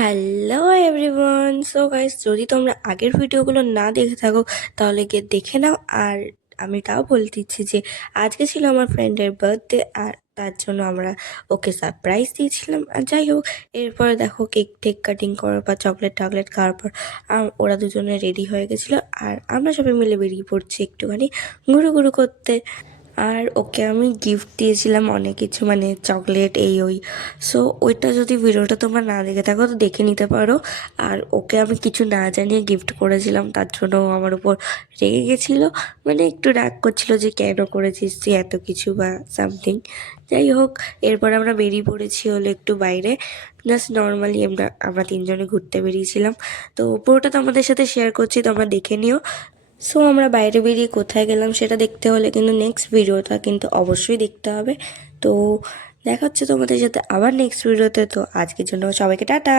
Hello everyone. So guys, যদি তোমরা আগের ভিডিওগুলো না দেখে থাকো তাহলে গিয়ে দেখে নাও। আর আমি তাও বলতে দিচ্ছি যে আজকে ছিল আমার ফ্রেন্ডের বার্থডে, আর তার জন্য আমরা ওকে সারপ্রাইজ দিয়েছিলাম। আর যাই হোক, এরপরে দেখো কেক টেক কাটিং করার পর চকলেট টকলেট খাওয়ার পর ওরা দুজনে রেডি হয়ে গেছিলো, আর আমরা সবাই মিলে বেরিয়ে পড়ছি একটুখানি ঘুরু ঘুরু করতে। আর ওকে আমি গিফট দিয়েছিলাম অনেক কিছু, মানে চকলেট এই ওই। সো ওইটা যদি ভিডিওটা তোমরা না দেখে থাকো তো দেখে নিতে পারো। আর ওকে আমি কিছু না জানিয়ে গিফট করেছিলাম, তার জন্য ও আমার উপর রেগে গেছিলো, মানে একটু রাগ করছিল যে কেন করেছিস তুই এত কিছু বা সামথিং। যাই হোক, এরপর আমরা বেরিয়ে পড়েছি হলো একটু বাইরে। জাস্ট নর্মালি আমরা তিনজনে ঘুরতে বেরিয়েছিলাম। তো পুরোটা তোমাদের সাথে শেয়ার করছি, তোমরা দেখে নিও। সো আমরা বাইরে বেরিয়ে কোথায় গেলাম সেটা দেখতে হলে কিন্তু নেক্সট ভিডিওটা কিন্তু অবশ্যই দেখতে হবে। তো দেখা হচ্ছে তোমাদের সাথে আবার নেক্সট ভিডিওতে। তো আজকের জন্য সবাইকে টাটা।